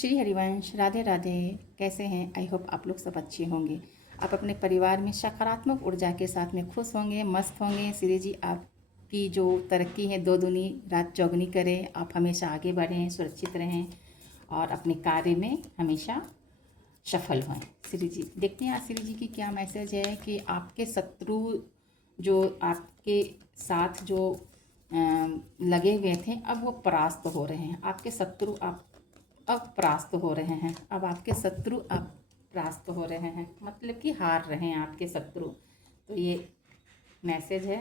श्री हरिवंश, राधे राधे। कैसे हैं? I hope आप लोग सब अच्छे होंगे। आप अपने परिवार में सकारात्मक ऊर्जा के साथ में खुश होंगे, मस्त होंगे। श्री जी आपकी जो तरक्की है दो दूनी रात चौगुनी करें। आप हमेशा आगे बढ़ें, सुरक्षित रहें और अपने कार्य में हमेशा सफल हों। श्री जी देखते हैं आज श्री जी की क्या मैसेज है कि आपके शत्रु जो आपके साथ जो लगे हुए थे अब वो परास्त हो रहे हैं। आपके शत्रु अब परास्त हो रहे हैं। अब आपके शत्रु अब परास्त हो रहे हैं, मतलब कि हार रहे हैं आपके शत्रु। तो ये मैसेज है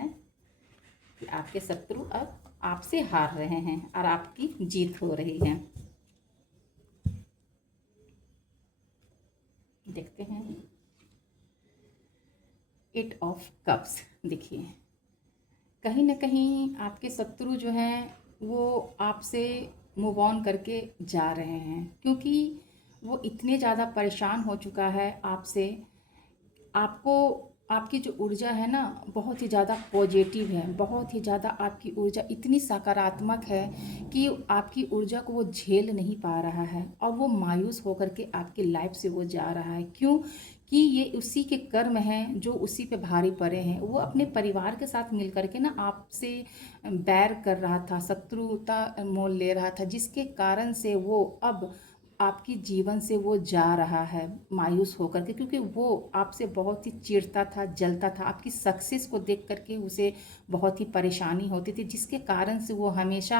कि आपके शत्रु अब आपसे हार रहे हैं और आपकी जीत हो रही है। देखते हैं। 8 ऑफ कप्स। देखिए कहीं ना कहीं आपके शत्रु जो हैं वो आपसे मूव ऑन करके जा रहे हैं, क्योंकि वो इतने ज़्यादा परेशान हो चुका है आपसे। आपको आपकी जो ऊर्जा है ना बहुत ही ज़्यादा पॉजिटिव है, बहुत ही ज़्यादा आपकी ऊर्जा इतनी सकारात्मक है कि आपकी ऊर्जा को वो झेल नहीं पा रहा है और वो मायूस होकर के आपकी लाइफ से वो जा रहा है। क्यों? कि ये उसी के कर्म हैं जो उसी पे भारी पड़े हैं। वो अपने परिवार के साथ मिल करके ना आपसे बैर कर रहा था, शत्रुता मोल ले रहा था, जिसके कारण से वो अब आपकी जीवन से वो जा रहा है मायूस होकर के, क्योंकि वो आपसे बहुत ही चिढ़ता था, जलता था। आपकी सक्सेस को देख करके उसे बहुत ही परेशानी होती थी, जिसके कारण से वो हमेशा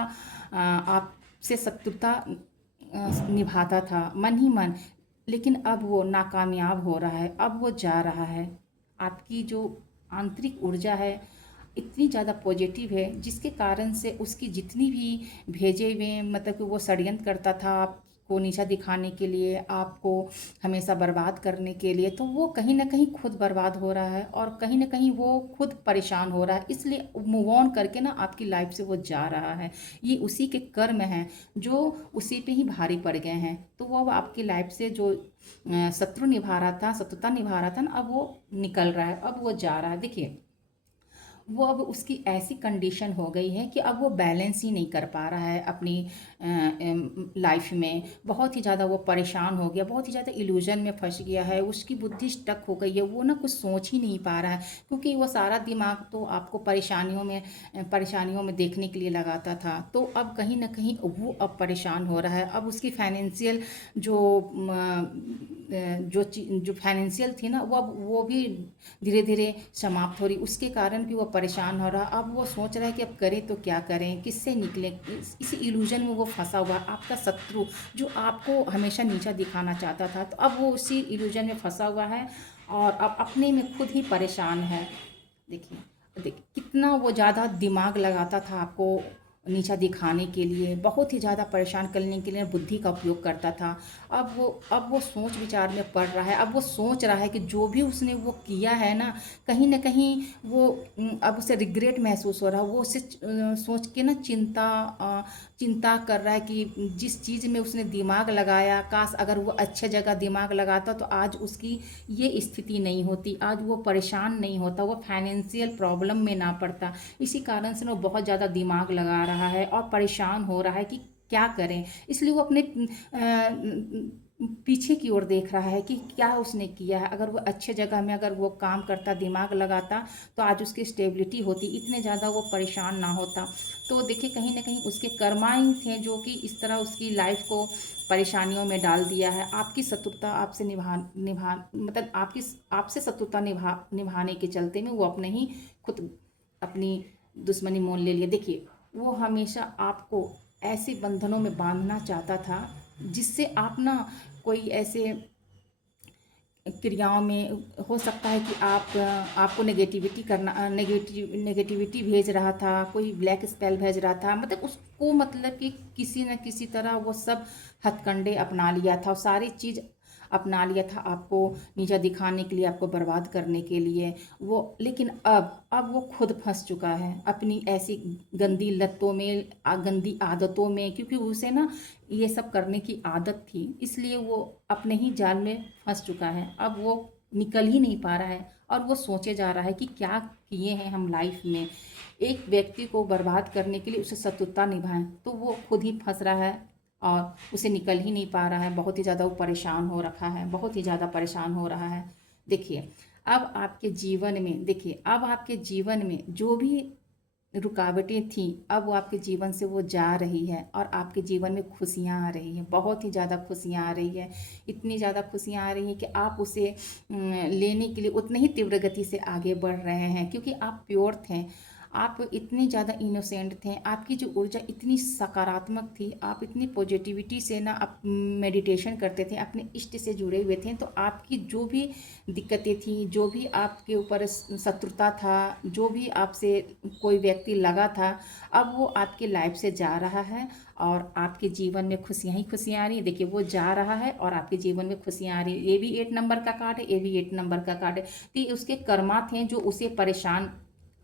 आपसे शत्रुता निभाता था मन ही मन। लेकिन अब वो नाकामयाब हो रहा है, अब वो जा रहा है। आपकी जो आंतरिक ऊर्जा है इतनी ज़्यादा पॉजिटिव है, जिसके कारण से उसकी जितनी भी भेजे हुए मतलब कि वो षड्यंत्र करता था आपको नीचा दिखाने के लिए, आपको हमेशा बर्बाद करने के लिए, तो वो कहीं ना कहीं खुद बर्बाद हो रहा है और कहीं ना कहीं वो खुद परेशान हो रहा है। इसलिए मूव ऑन करके ना आपकी लाइफ से वो जा रहा है। ये उसी के कर्म हैं जो उसी पे ही भारी पड़ गए हैं। तो वो अब आपकी लाइफ से जो शत्रु निभा रहा था, शत्रुता निभा रहा था ना, अब वो निकल रहा है, अब वो जा रहा है। देखिए वो अब उसकी ऐसी कंडीशन हो गई है कि अब वो बैलेंस ही नहीं कर पा रहा है अपनी लाइफ में। बहुत ही ज़्यादा वो परेशान हो गया, बहुत ही ज़्यादा इल्यूजन में फंस गया है, उसकी बुद्धि स्टक हो गई है। वो ना कुछ सोच ही नहीं पा रहा है, क्योंकि वो सारा दिमाग तो आपको परेशानियों में देखने के लिए लगाता था। तो अब कहीं ना कहीं वो अब परेशान हो रहा है। अब उसकी फाइनेंशियल जो जो फाइनेंशियल थी ना वो भी धीरे धीरे समाप्त हो रही। उसके कारण भी वो परेशान हो रहा। अब वो सोच रहा है कि अब करें तो क्या करें, किससे निकलें। इसी इल्यूजन में वो फंसा हुआ। आपका शत्रु जो आपको हमेशा नीचा दिखाना चाहता था, तो अब वो उसी इल्यूजन में फंसा हुआ है और अब अपने में खुद ही परेशान है। देखिए कितना वो ज़्यादा दिमाग लगाता था आपको नीचा दिखाने के लिए, बहुत ही ज़्यादा परेशान करने के लिए बुद्धि का उपयोग करता था। अब वो सोच विचार में पड़ रहा है। अब वो सोच रहा है कि जो भी उसने वो किया है ना कहीं वो अब उसे रिग्रेट महसूस हो रहा है। वो उसे सोच के ना चिंता कर रहा है कि जिस चीज़ में उसने दिमाग लगाया, काश अगर वो अच्छे जगह दिमाग लगाता तो आज उसकी ये स्थिति नहीं होती, आज वो परेशान नहीं होता, वो फाइनेंशियल प्रॉब्लम में ना पड़ता। इसी कारण से ना वो बहुत ज़्यादा दिमाग लगा रहा है और परेशान हो रहा है कि क्या करें। इसलिए वो अपने पीछे की ओर देख रहा है कि क्या उसने किया है। अगर वो अच्छे जगह में अगर वो काम करता, दिमाग लगाता, तो आज उसकी स्टेबिलिटी होती, इतने ज़्यादा वो परेशान ना होता। तो देखिए कहीं ना कहीं उसके कर्मा ही थे जो कि इस तरह उसकी लाइफ को परेशानियों में डाल दिया है। आपकी शत्रुता आपसे निभा निभा मतलब आपसे शत्रुता निभाने के चलते में वो अपने ही खुद अपनी दुश्मनी मोल ले लिया। देखिए वो हमेशा आपको ऐसे बंधनों में बांधना चाहता था जिससे आप ना कोई ऐसे क्रियाओं में हो सकता है कि आपको नेगेटिविटी भेज रहा था, कोई ब्लैक स्पेल भेज रहा था। मतलब उसको मतलब कि किसी न किसी तरह वो सब हथकंडे अपना लिया था, सारी चीज़ अपना लिया था आपको नीचा दिखाने के लिए, आपको बर्बाद करने के लिए वो। लेकिन अब वो खुद फंस चुका है अपनी ऐसी गंदी लतों में, गंदी आदतों में, क्योंकि उसे ना ये सब करने की आदत थी, इसलिए वो अपने ही जाल में फंस चुका है। अब वो निकल ही नहीं पा रहा है और वो सोचे जा रहा है कि क्या किए हैं हम लाइफ में। एक व्यक्ति को बर्बाद करने के लिए उसे शत्रुता निभाएं, तो वो खुद ही फंस रहा है। और उसे निकल ही नहीं पा रहा है, बहुत ही ज़्यादा वो परेशान हो रखा है, बहुत ही ज़्यादा परेशान हो रहा है। देखिए, अब आपके जीवन में जो भी रुकावटें थी, अब वो आपके जीवन से वो जा रही है और आपके जीवन में खुशियाँ आ रही हैं, बहुत ही ज़्यादा खुशियाँ आ रही है। इतनी ज़्यादा खुशियाँ आ रही हैं कि आप उसे लेने के लिए उतनी ही तीव्र गति से आगे बढ़ रहे हैं, क्योंकि आप प्योर थे, आप इतने ज़्यादा इनोसेंट थे, आपकी जो ऊर्जा इतनी सकारात्मक थी, आप इतनी पॉजिटिविटी से ना आप मेडिटेशन करते थे, अपने इष्ट से जुड़े हुए थे, तो आपकी जो भी दिक्कतें थी, जो भी आपके ऊपर शत्रुता था, जो भी आपसे कोई व्यक्ति लगा था, अब वो आपके लाइफ से जा रहा है और आपके जीवन में खुशियाँ ही खुशियाँ आ रही हैं। देखिए, वो जा रहा है और आपके जीवन में खुशियाँ आ रही है। ये भी 8 नंबर का कार्ड है, ये भी 8 नंबर का कार्ड है। तो ये उसके कर्मा थे जो उसे परेशान,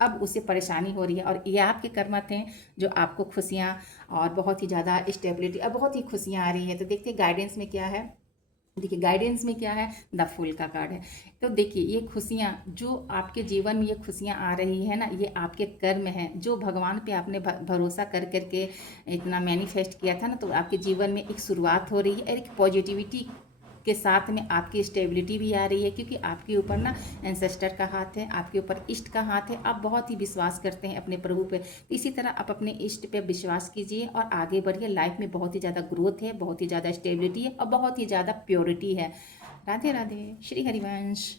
अब उसे परेशानी हो रही है, और ये आपके कर्मा थे जो आपको खुशियाँ और बहुत ही ज़्यादा स्टेबिलिटी और बहुत ही खुशियाँ आ रही है। तो देखते हैं गाइडेंस में क्या है। देखिए, गाइडेंस में क्या है, द फूल का कार्ड है। तो देखिए, ये खुशियाँ जो आपके जीवन में ये खुशियाँ आ रही है ना, ये आपके कर्म हैं, जो भगवान पे आपने भरोसा कर करके इतना मैनिफेस्ट किया था ना, तो आपके जीवन में एक शुरुआत हो रही है और एक पॉजिटिविटी के साथ में आपकी स्टेबिलिटी भी आ रही है, क्योंकि आपके ऊपर ना एंसेस्टर का हाथ है, आपके ऊपर इष्ट का हाथ है, आप बहुत ही विश्वास करते हैं अपने प्रभु पे। तो इसी तरह आप अपने इष्ट पे विश्वास कीजिए और आगे बढ़िए। लाइफ में बहुत ही ज़्यादा ग्रोथ है, बहुत ही ज़्यादा स्टेबिलिटी है और बहुत ही ज़्यादा प्योरिटी है। राधे राधे, श्री हरिवंश।